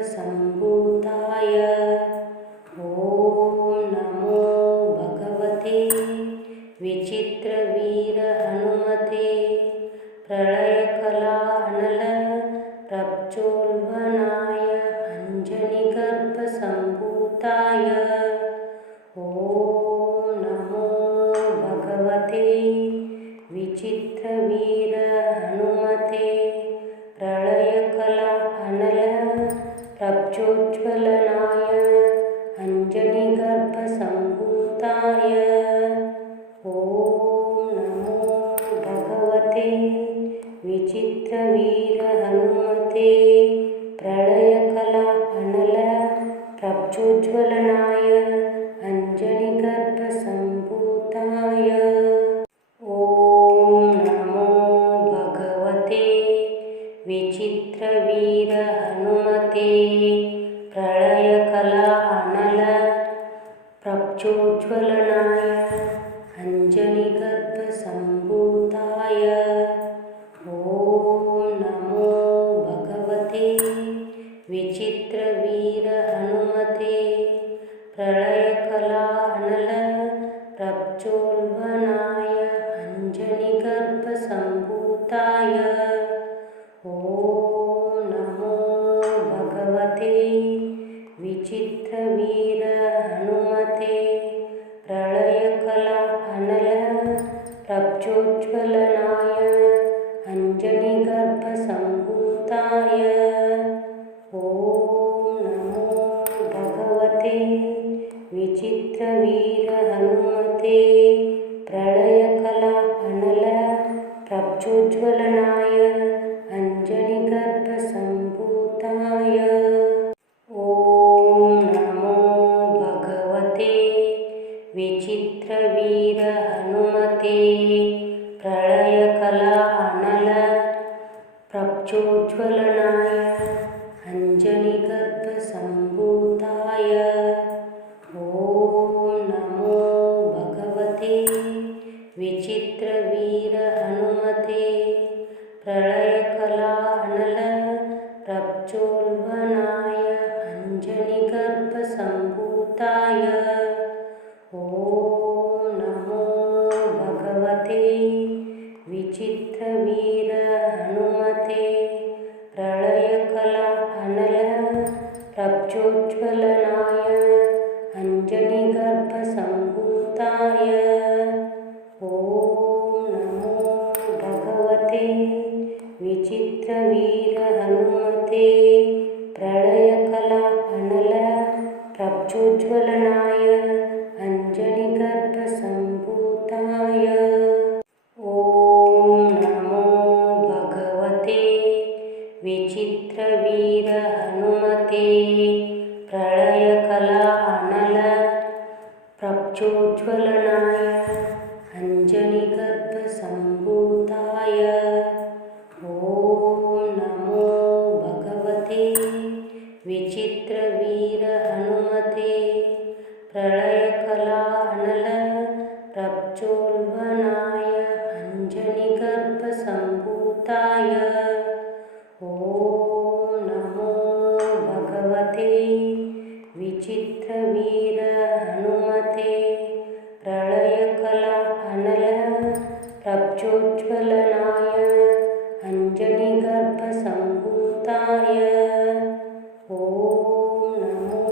प्रलयकलाहनलप्रब्जोज्ज्वलनाय ॐ नमो भगवते विचित्रवीरहनुमते प्रलयकलाहनलप्रब्जोज्ज्वलनाय अञ्जनिगर्भसम्भूताय ॐ नमो भगवते विचित्रवीरहनुमते प्रलयकलाहनलप्रब्जोज्ज्वलनाय अञ्जनिगर्भसम्भूताय ॐ नमो भगवते विचित्रवीरहनुमते प्रलयकलाहनलप्रब्जोज्ज्वलनाय अञ्जनिगर्भसम्भूताय ॐ नमो भगवते विचित्रवीरहनुमते प्रलयकलाहनलप्रब्जोज्ज्वलनाय अञ्जनिगर्भसम्भूताय ॐ नमो भगवते विचित्रवीरहनुमते प्रलयकलाहनलप्रब्जोज्ज्वलनाय अञ्जनिगर्भसम्भूताय ॐ नमो भगवते विचित्रवीरहनुमते प्रलयकलाहनलप्रब्जोज्ज्वलनाय अञ्जनिगर्भसम्भूताय ॐ नमो भगवते विचित्रवीरहनुमते प्रलयकलाहनलप्रब्जोज्ज्वलनाय अञ्जनिगर्भसम्भूताय ॐ नमो भगवते विचित्रवीरहनुमते प्रलयकलाहनलप्रब्जोज्ज्वलनाय अञ्जनिगर्भसम्भूताय ॐ नमो भगवते विचित्रवीरहनुमते प्रलयकलाहनलप्रब्जोज्ज्वलनाय अञ्जनिगर्भसम्भूताय ॐ नमो भगवते विचित्रवीरहनुमते प्रलयकलाहनलप्रब्जोज्ज्वलनाय अञ्जनिगर्भसम्भूताय ॐ नमो भगवते विचित्रवीरहनुमते प्रलयकलाहनलप्रब्जोज्ज्वलनाय अञ्जनिगर्भसम्भूताय ॐ नमो भगवते विचित्रवीरहनुमते प्रलयकलाहनलप्रब्जोज्ज्वलनाय अञ्जनिगर्भसम्भूताय ॐ नमो भगवते विचित्रवीरहनुमते प्रलयकलाहनलप्रब्जोज्ज्वलनाय अञ्जनिगर्भसम्भूताय ॐ नमो भगवते विचित्रवीरहनुमते प्रलयकलाहनलप्रब्जोज्ज्वलनाय अञ्जनिगर्भसम्भूताय ॐ नमो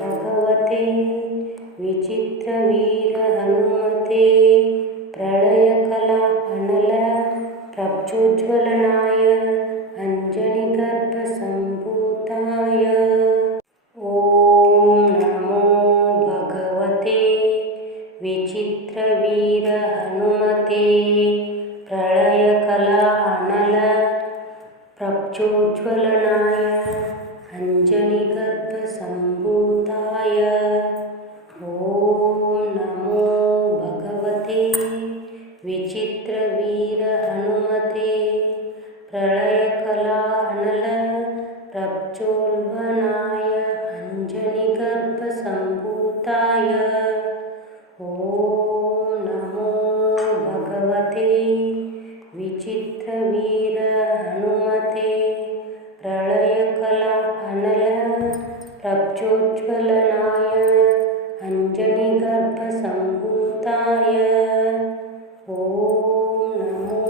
भगवते विचित्रवीरहनुमते प्रलयकलाहनलप्रब्जोज्ज्वलनाय अञ्जनिगर्भसम्भूताय ॐ नमो प्रज्वलनाय अञ्जनिगर्भसम्भूताय ॐ नमो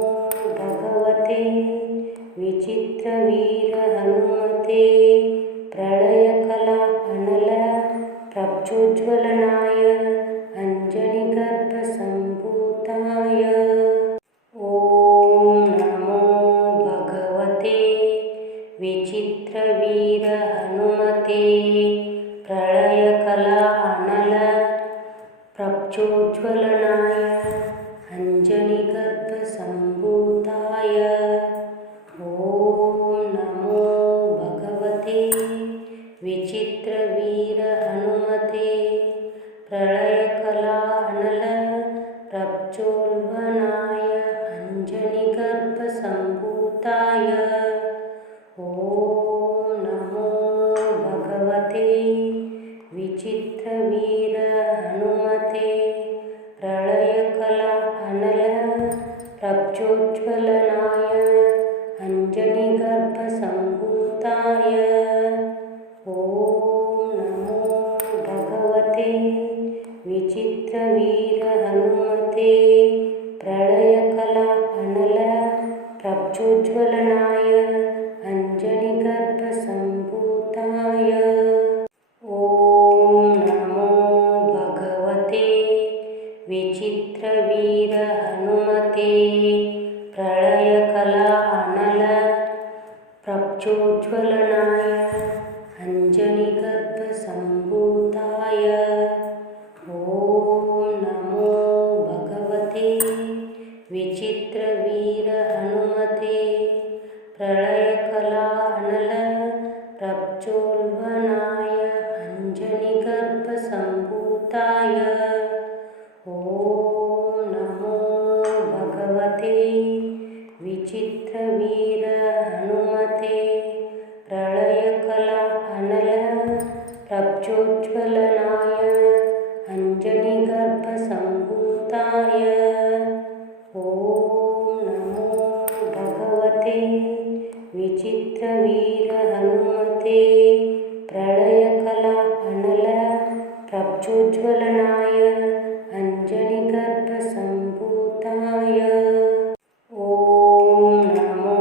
भगवते विचित्रवीरहनुमते प्रलयकला अनल प्रज्वलनाय अञ्जनिगर्भसम्भूताय ॐ नमो भगवते विचित्रवीरहनुमते प्रलयकला अनल प्रज्वलनाय अञ्जनिगर्भसम्भूताय ॐ नमो भगवते विचित्रवीरहनुमते प्रलयकला अनल प्रज्वलनाय अञ्जनिगर्भसम्भूताय ॐ नमो भगवते विचित्रवीरहनुमते प्रलयकला अनल प्रज्वलनाय अञ्जनिगर्भसम्भूताय ॐ नमो भगवते विचित्रवीरहनुमते प्रलयकला अनल प्रज्वलनाय अञ्जनिगर्भसम्भूताय ॐ नमो भगवते विचित्रवीरहनुमते प्रलयकला अनल प्रज्वलनाय अञ्जनिगर्भसम्भूताय ॐ नमो भगवते विचित्रवीरहनुमते प्रलयकला अनल प्रज्वलनाय अञ्जनिगर्भसम्भूताय ॐ नमो भगवते विचित्रवीरहनुमते प्रलयकला अनल प्रज्वलनाय अञ्जनिगर्भसम्भूताय ॐ नमो भगवते विचित्रवीरहनुमते प्रलयकला अनल प्रज्वलनाय अञ्जनिगर्भसम्भूताय ॐ नमो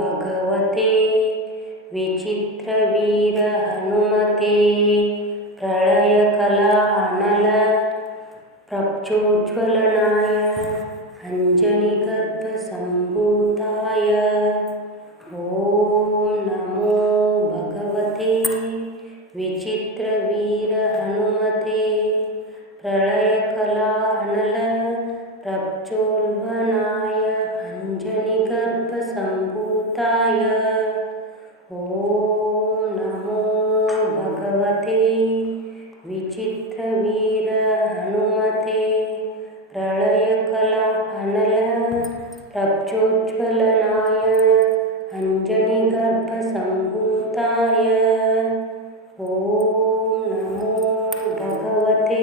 भगवते विचित्रवीरहनुमते प्रलयकला अनल प्रज्वलनाय अञ्जनिगर्भसम्भूताय ॐ नमो भगवते विचित्रवीरहनुमते प्रलयकला अनल प्रज्वलनाय अञ्जनिगर्भसम्भूताय ॐ नमो भगवते विचित्रवीरहनुमते प्रलयकला अनल प्रज्वलनाय अञ्जनिगर्भसम्भूताय ॐ नमो भगवते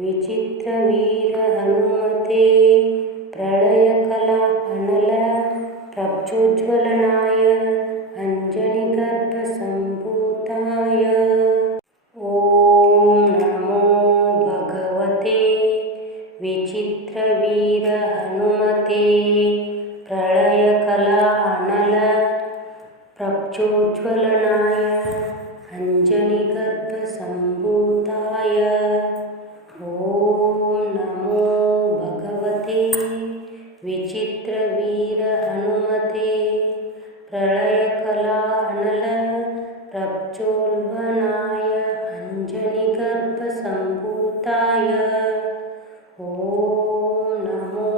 विचित्रवीरहनुमते प्रलयकला अनल प्रज्वलनाय अञ्जनिगर्भसम्भूताय ॐ नमो भगवते विचित्रवीरहनुमते प्रलयकला अनल प्रज्वलनाय अञ्जनिगर्भसम्भूताय ॐ नमो भगवते विचित्रवीरहनुमते प्रलयकला अनल प्रज्वलनाय अञ्जनिगर्भसम्भूताय ॐ नमो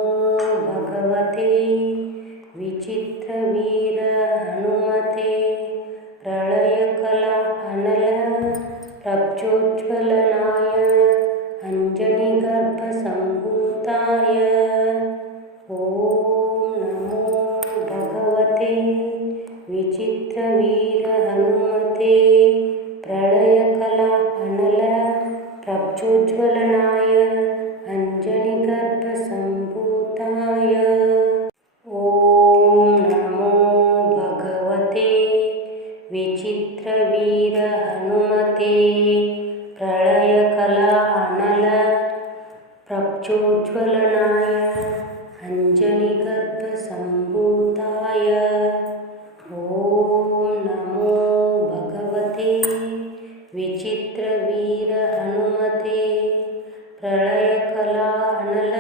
भगवते विचित्रवीरहनुमते प्रलयकला अनल प्रज्वलनाय अञ्जनिगर्भसम्भूताय ॐ नमो भगवते विचित्रवीरहनुमते प्रलयकला विचित्रवीर हनुमते प्रलयकला अनल प्रप्चोज्ज्वलनाय अञ्जनिगर्भसम्भूताय ॐ नमो भगवते विचित्रवीर हनुमते प्रलयकला अनल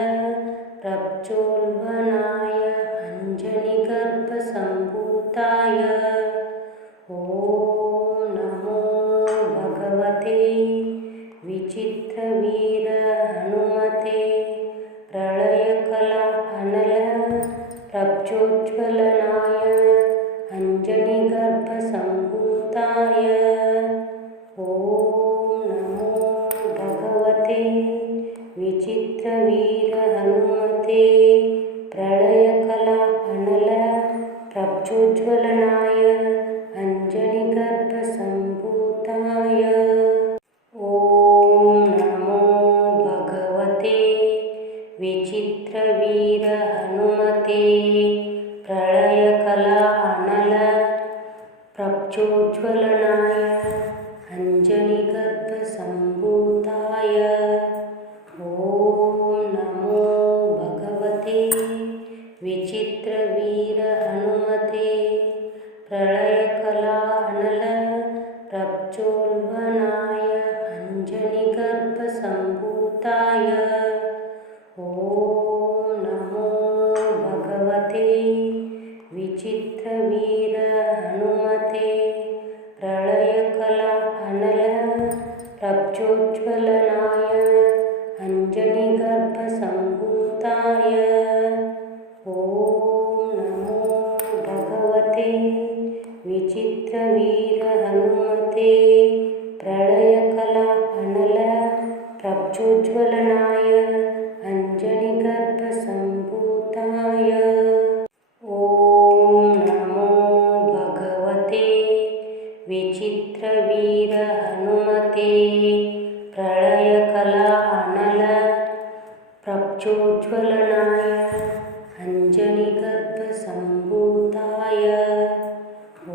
प्रप्चोज्ज्वलनाय अञ्जनिगर्भसम्भूताय ॐ नमो भगवते विचित्रवीर हनुमते प्रलयकला अनल प्रप्चोज्ज्वलनाय अञ्जनिगर्भसम्भूताय ॐ नमो भगवते विचित्रवीर हनुमते प्रलयकला अनल प्रप्चोज्ज्वलनाय अञ्जनिगर्भसम्भूताय ॐ नमो भगवते विचित्रवीर हनुमते प्रलयकला अनल प्रप्चोज्ज्वलनाय अञ्जनिगर्भसम्भूताय ॐ नमो भगवते विचित्रवीर हनुमते प्रलयकला अनल प्रप्चोज्ज्वलनाय अञ्जनिगर्भसम्भूताय ॐ नमो भगवते विचित्रवीर हनुमते प्रलयकला अनल प्रप्चोज्ज्वलनाय अञ्जनिगर्भसम्भूताय ॐ नमो भगवते विचित्रवीर हनुमते प्रलयकला अनल प्रप्चोज्ज्वलनाय अञ्जनिगर्भसम्भूताय ॐ नमो भगवते विचित्रवीर हनुमते प्रलयकला अनल प्रप्चोज्ज्वलनाय अञ्जनिगर्भसम्भूताय ॐ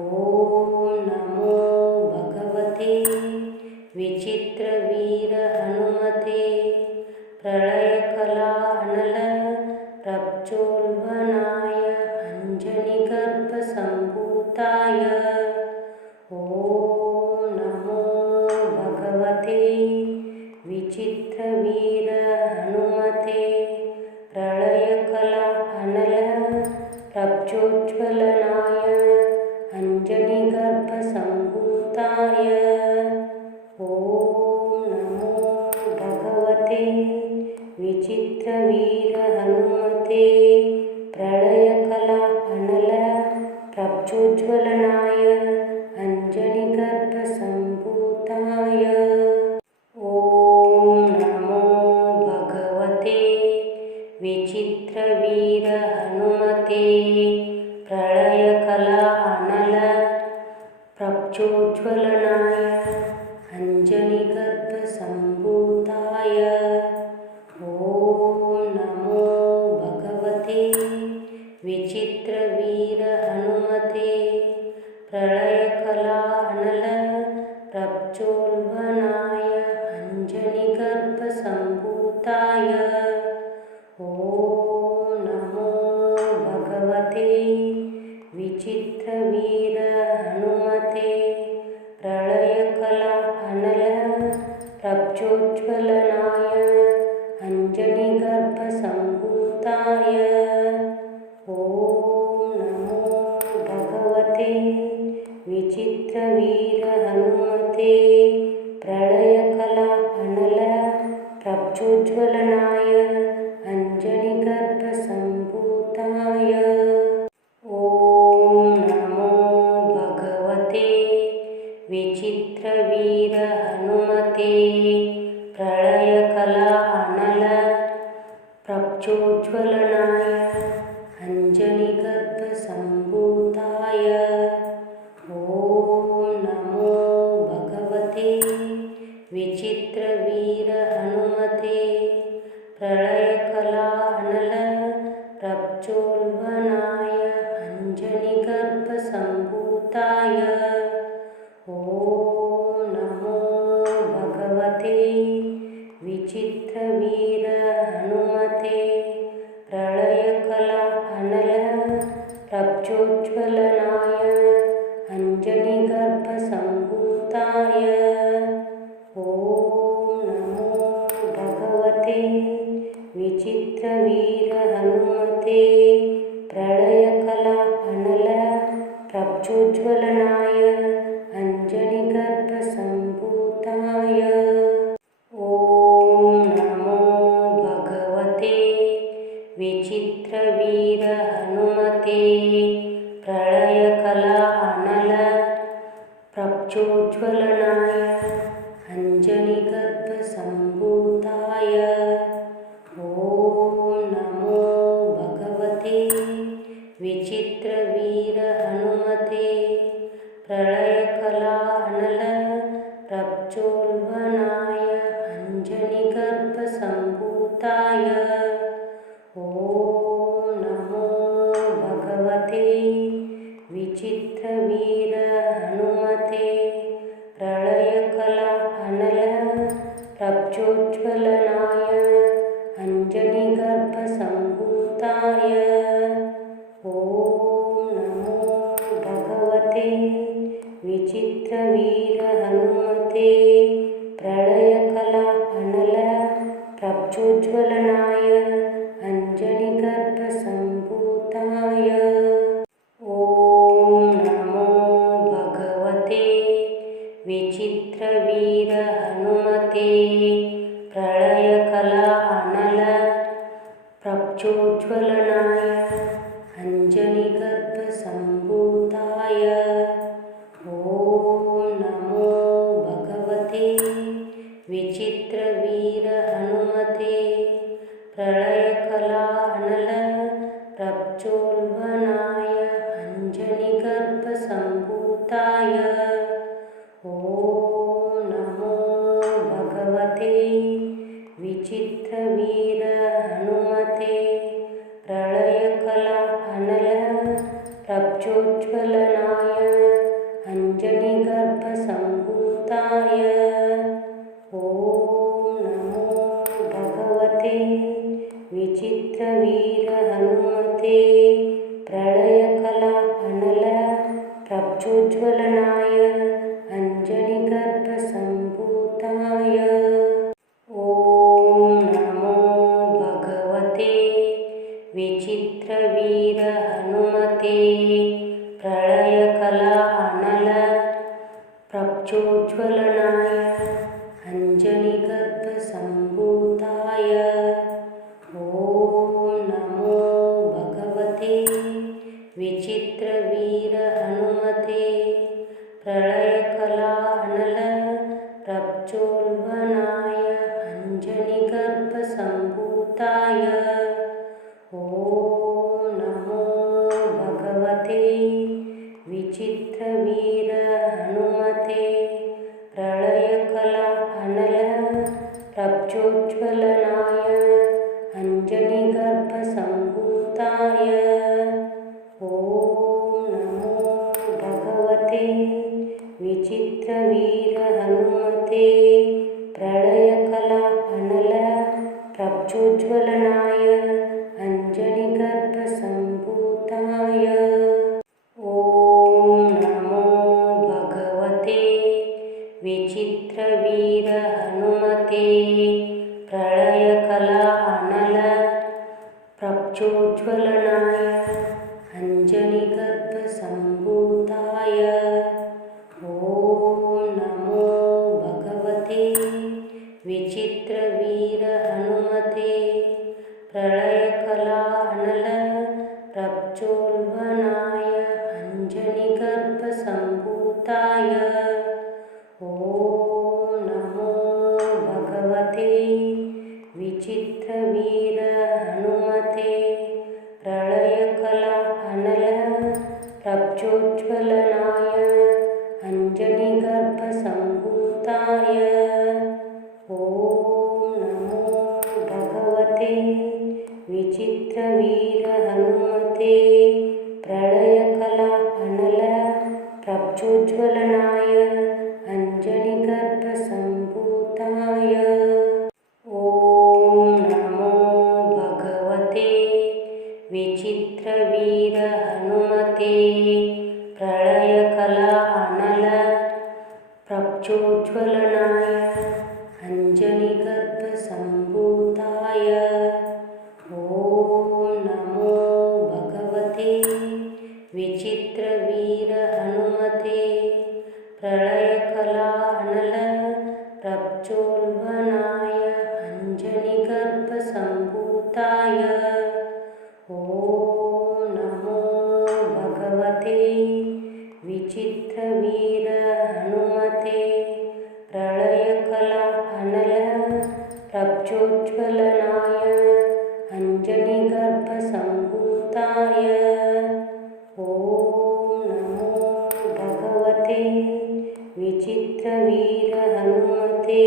नमो भगवते विचित्रवीर हनुमते प्रलयकला अनल प्रप्चोज्ज्वलनाय अञ्जनिगर्भसम्भूताय ॐ नमो भगवते विचित्रवीर हनुमते प्रलयकला अनल प्रप्चोज्ज्वलनाय अञ्जनिगर्भसम्भूताय ॐ नमो भगवते विचित्रवीर हनुमते प्रलयकला अनल प्रप्चोज्ज्वलनाय अञ्जनिगर्भसम्भूताय ॐ नमो भगवते विचित्रवीर हनुमते प्रलयकला अनल प्रप्चोज्ज्वलनाय अञ्जनिगर्भसम्भूताय ॐ नमो भगवते विचित्रवीर हनुमते प्रलयकला अनल प्रप्चोज्ज्वलनाय अञ्जनिगर्भसम्भूताय ॐ नमो भगवते विचित्रवीर हनुमते प्रलयकला अनल प्रप्चोज्ज्वलनाय अञ्जनिगर्भसम्भूताय ॐ नमो भगवते विचित्रवीर हनुमते प्रलयकला अनल प्रप्चोज्ज्वलनाय अञ्जनिगर्भसम्भूताय ॐ नमो भगवते विचित्रवीर हनुमते प्रलयकला अनल प्रप्चोज्ज्वलनाय अञ्जनिगर्भसम्भूताय ॐ नमो भगवते विचित्रवीर हनुमते प्रलयकला अनल प्रप्चोज्ज्वलनाय अञ्जनिगर्भसम्भूताय ॐ नमो भगवते विचित्रवीरहनुमते प्रलयकला अनल प्रप्तोज्ज्वलनाय अञ्जनिगर्भसम्भूताय ॐ नमो भगवते विचित्रवीरहनुमते प्रलयकला अनल प्रप्तोज्ज्वलनाय अञ्जनिगर्भसम्भूताय ॐ नमो भगवते विचित्रवीरहनुमते प्रलयकला अनल प्रप्तोज्ज्वलनाय अञ्जनिगर्भसम्भूताय ॐ नमो भगवते विचित्रवीरहनुमते प्रलयकला अनल प्रप्तोज्ज्वलनाय अञ्जनिगर्भसम्भूताय ॐ नमो भगवते विचित्रवीरहनुमते प्रलयकला अनल प्रप्तोज्ज्वलनाय अञ्जनिगर्भसम्भूताय ॐ नमो भगवते विचित्रवीरहनुमते प्रलयकला अनल प्रप्तोज्ज्वलनाय अञ्जनिगर्भसम्भूताय ॐ नमो भगवते विचित्रवीरहनुमते प्रलयकला अनल प्रप्तोज्ज्वलनाय अञ्जनिगर्भसम्भूताय ॐ नमो भगवते विचित्रवीरहनुमते प्रलयकला अनल प्रप्तोज्ज्वलनाय अञ्जनिगर्भसम्भूताय ॐ नमो भगवते विचित्रवीरहनुमते प्रलयकला अनल प्रप्तोज्ज्वलनाय अञ्जनिगर्भसम्भूताय ॐ नमो भगवते विचित्रवीरहनुमते प्रलयकला अनल प्रप्तोज्ज्वलनाय अञ्जनिगर्भसम्भूताय ॐ नमो भगवते विचित्रवीरहनुमते प्रलयकला अनल प्रप्तोज्ज्वलनाय अञ्जनिगर्भसम्भूताय ॐ नमो भगवते विचित्रवीरहनुमते प्रलयकला अनल प्रप्तोज्ज्वलनाय अञ्जनिगर्भसम्भूताय ॐ नमो भगवते विचित्रवीरहनुमते प्रलयकला अनल प्रप्तोज्ज्वलनाय अञ्जनिगर्भसम्भूताय ॐ नमो भगवते विचित्रवीरहनुमते प्रलयकला अनल प्रप्तोज्ज्वलनाय अञ्जनिगर्भसम्भूताय ॐ नमो भगवते विचित्रवीरहनुमते प्रलयकला अनल प्रप्तोज्ज्वलनाय अञ्जनिगर्भसम्भूताय ॐ नमो भगवते प्रप्चोज्ज्वलनाय अञ्जनिगर्भसम्भूताय ॐ नमो भगवते विचित्रवीरहनुमते प्रलयकला अनल प्रप्चोल्बनाय अञ्जनिगर्भसम्भूताय ॐ नमो भगवते विचित्रवीरहनुमते प्रलयकला अनल प्रप्चोज्ज्वलनाय अञ्जनिगर्भसम्भूताय ॐ नमो भगवते विचित्रवीरहनुमते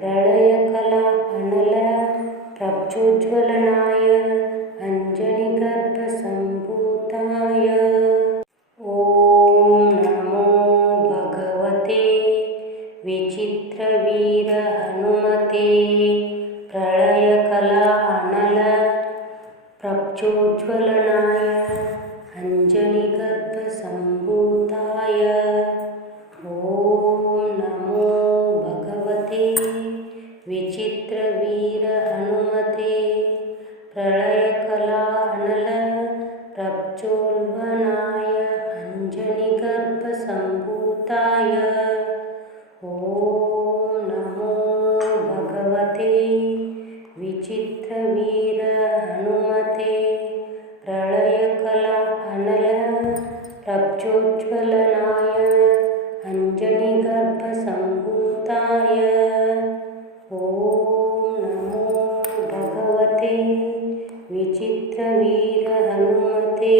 प्रलयकला अनल प्रप्चोज्ज्वलनाय अञ्जनिगर्भसम्भूताय ॐ नमो भगवते विचित्रवीरहनुमते प्रलयकला अनल प्रप्चोज्ज्वलनाय अञ्जनिगर्भसम्भूताय ॐ नमो भगवते विचित्रवीरहनुमते प्रलयकला अनल प्रप्चोल्बनाय अञ्जनिगर्भसम्भूताय ॐ नमो भगवते विचित्रवीरहनुमते प्रलयकला अनल प्रप्चोज्ज्वलनाय अञ्जनिगर्भसम्भूताय ॐ नमो भगवते विचित्रवीरहनुमते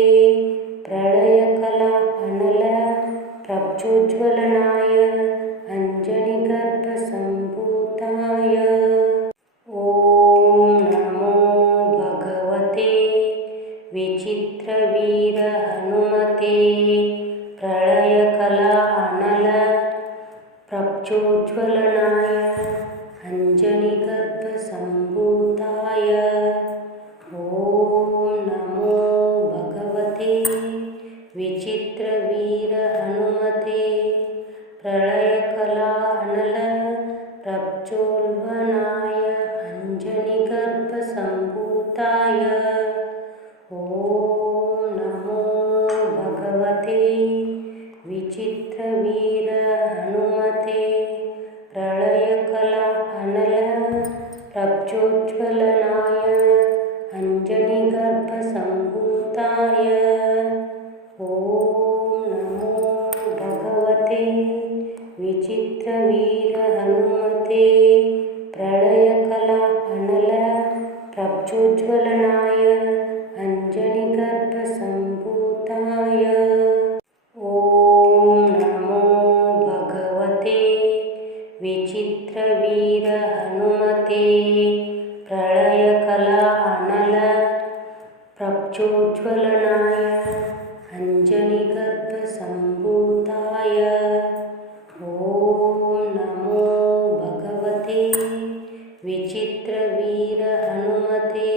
प्रलयकला अनल प्रप्चोज्ज्वलनाय अञ्जनिगर्भसम्भूताय ॐ नमो भगवते विचित्रवीरहनुमते प्रलयकला अनल प्रप्चोज्ज्वलनाय अञ्जनिगर्भसम्भूताय ॐ नमो भगवते विचित्रवीरहनुमते प्रलयकला अनल प्रप्चोल्बनाय अञ्जनिगर्भसम्भूताय ॐ नमो भगवते विचित्रवीरहनुमते प्रलयकला अनल प्रप्चोज्ज्वलनाय अञ्जनिगर्भसम्भूताय ॐ नमो भगवते विचित्रवीरहनुमते प्रलयकला अनल प्रप्चोज्ज्वलनाय अञ्जनिगर्भसम्भूताय ॐ नमो भगवते विचित्रवीरहनुमते प्रलयकला अनल प्रप्चोज्ज्वलनाय अञ्जनिगर्भसम्भूताय ॐ नमो भगवते विचित्रवीरहनुमते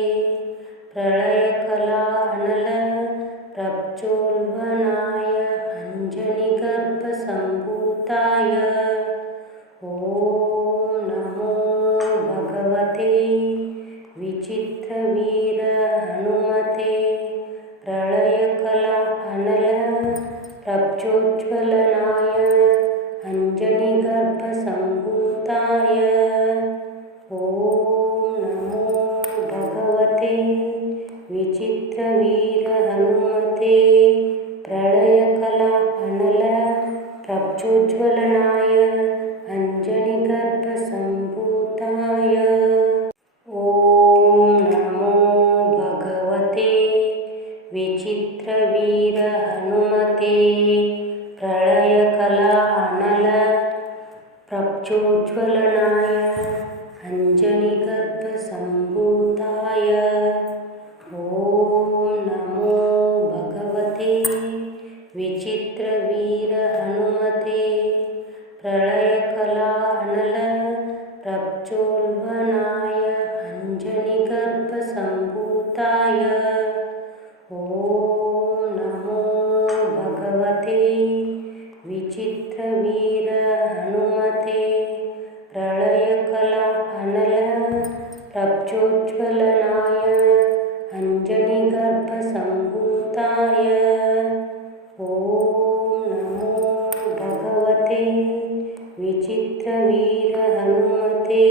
प्रलयकला अनल प्रप्चोल्बनाय अञ्जनिगर्भसम्भूताय ॐ नमो भगवते विचित्रवीरहनुमते प्रलयकला अनल प्रप्चोज्ज्वलनाय अञ्जनिगर्भसम्भूताय ॐ नमो भगवते विचित्रवीरहनुमते प्रलयकला अनल प्रप्चोज्ज्वलनाय अञ्जनिगर्भसम्भूताय ॐ नमो भगवते विचित्रवीरहनुमते प्रलयकला अनल प्रप्चोज्ज्वलनाय अञ्जनिगर्भसम्भूताय ॐ नमो भगवते विचित्रवीरहनुमते प्रलयकला अनल प्रप्चोल्बनाय अञ्जनिगर्भसम्भूताय ॐ नमो भगवते विचित्रवीरहनुमते विचित्रवीर हनुमते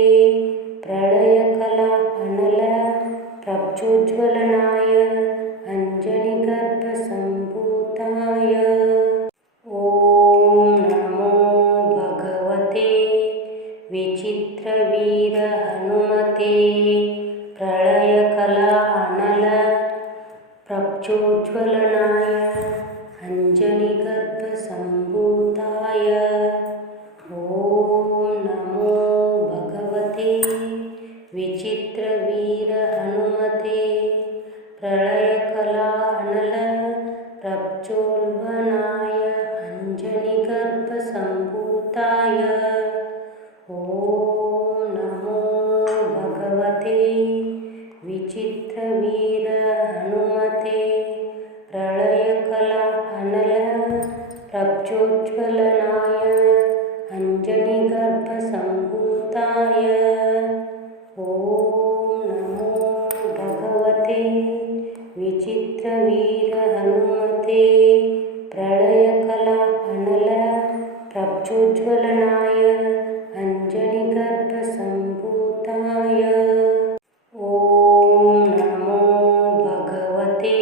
प्रलयकला अनल प्रज्वलनाय अंजनीगर्भसम्भूताय ॐ नमो भगवते विचित्रवीर हनुमते प्रलयकला अनल प्रज्वलनाय अंजनीगर्भसम्भूताय ॐ नमो भगवते विचित्रवीर हनुमते प्रलयकला अनल प्रज्वलनाय अंजनीगर्भसम्भूताय ॐ नमो भगवते विचित्रवीर हनुमते प्रलयकला अनल प्रज्वलनाय अंजनीगर्भसम्भूताय ॐ नमो भगवते विचित्रवीर हनुमते प्रलयकला अनल प्रज्वलनाय अंजनीगर्भसम्भूताय ॐ नमो भगवते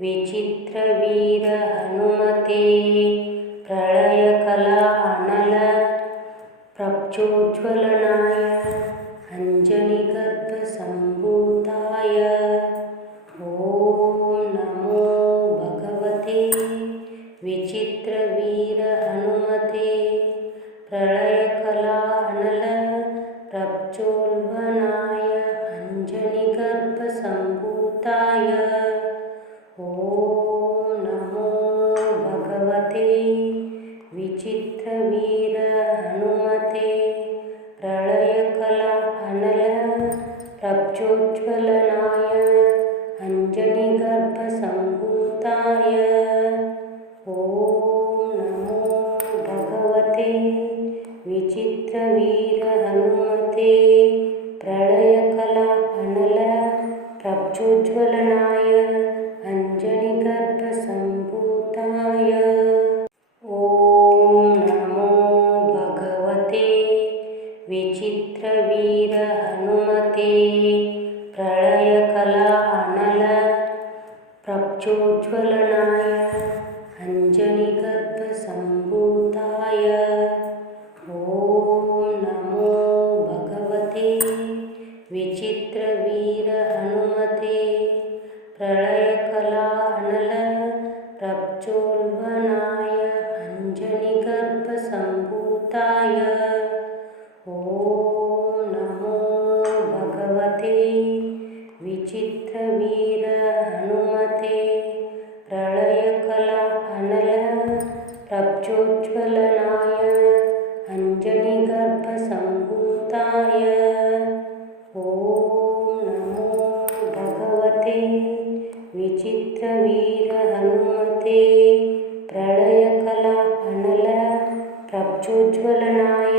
विचित्रवीर हनुमते प्रलयकला अनल प्रज्वलनाय अंजनीगर्भसम्भूताय ॐ नमो भगवते विचित्रवीर हनुमते प्रलयकला अनल प्रज्वलनाय अंजनीगर्भसम्भूताय ॐ नमो भगवते विचित्रवीर हनुमते प्रलयकला अनल प्रज्वलनाय अंजनीगर्भसम्भूताय ॐ नमो भगवते विचित्रवीर हनुमते प्रलयकला अनल प्रज्वलनाय अंजनीगर्भसम्भूताय ॐ नमो भगवते विचित्रवीर हनुमते प्रलयकला अनल प्रज्वलनाय अंजनीगर्भसम्भूताय ॐ नमो भगवते विचित्रवीर हनुमते प्रलयकला अनल प्रज्वलनाय अंजनीगर्भसम्भूताय ॐ नमो भगवते विचित्रवीर हनुमते प्रलयकला अनल प्रज्वलनाय अंजनीगर्भसम्भूताय ॐ नमो भगवते विचित्रवीर हनुमते प्रलयकला अनल प्रज्वलनाय